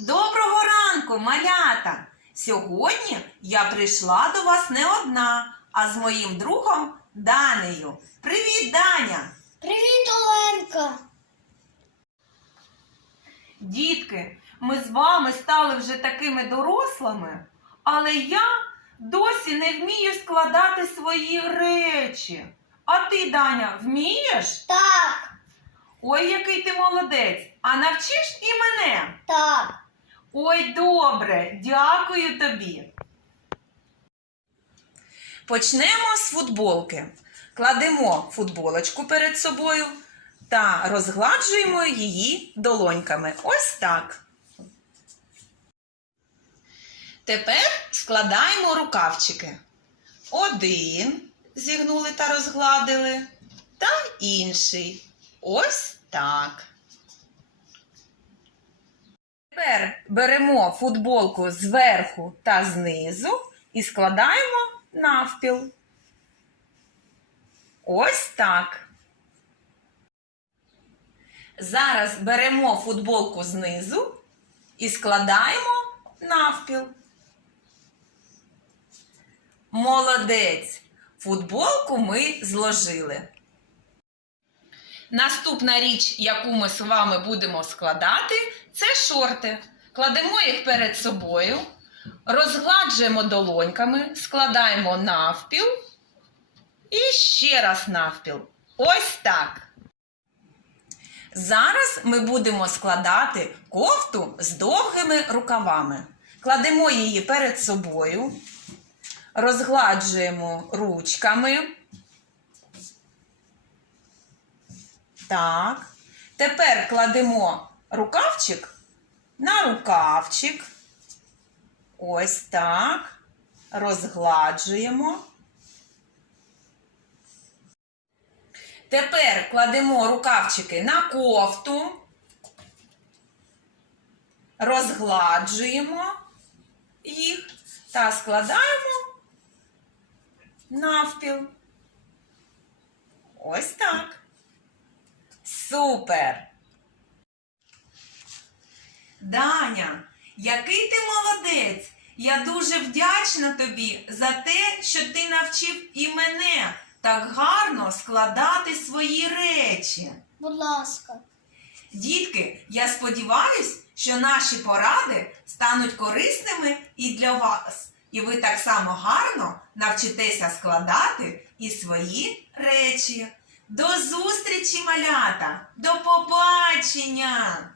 Доброго ранку, малята! Сьогодні я прийшла до вас не одна, а з моїм другом Данею. Привіт, Даня! Привіт, Оленка! Дітки, ми з вами стали вже такими дорослими, але я досі не вмію складати свої речі. А ти, Даня, вмієш? Так, Ой, який ти молодець! А навчиш і мене? так. Ой, добре, дякую тобі. Почнемо з футболки. Кладемо футболочку перед собою та розгладжуємо її долоньками. Ось так. Тепер складаємо рукавчики. Один зігнули та розгладили, та інший. Ось так. Тепер беремо футболку зверху та знизу і складаємо навпіл. Ось так. Зараз беремо футболку знизу і складаємо навпіл. Молодець! Футболку ми зложили. Наступна річ, яку ми з вами будемо складати, це шорти. Кладемо їх перед собою, розгладжуємо долоньками, складаємо навпіл і ще раз навпіл. Ось так. Зараз ми будемо складати кофту з довгими рукавами. Кладемо її перед собою, розгладжуємо ручками. Так. Тепер кладемо рукавчик на рукавчик. Ось так. Розгладжуємо. Тепер кладемо рукавчики на кофту. Розгладжуємо їх та складаємо навпіл. Ось так. Супер! Даня, який ти молодець! Я дуже вдячна тобі за те, що ти навчив і мене так гарно складати свої речі. Будь ласка. Дітки, я сподіваюся, що наші поради стануть корисними і для вас. І ви так само гарно навчитеся складати і свої речі. До зустрічі, малята! До побачення!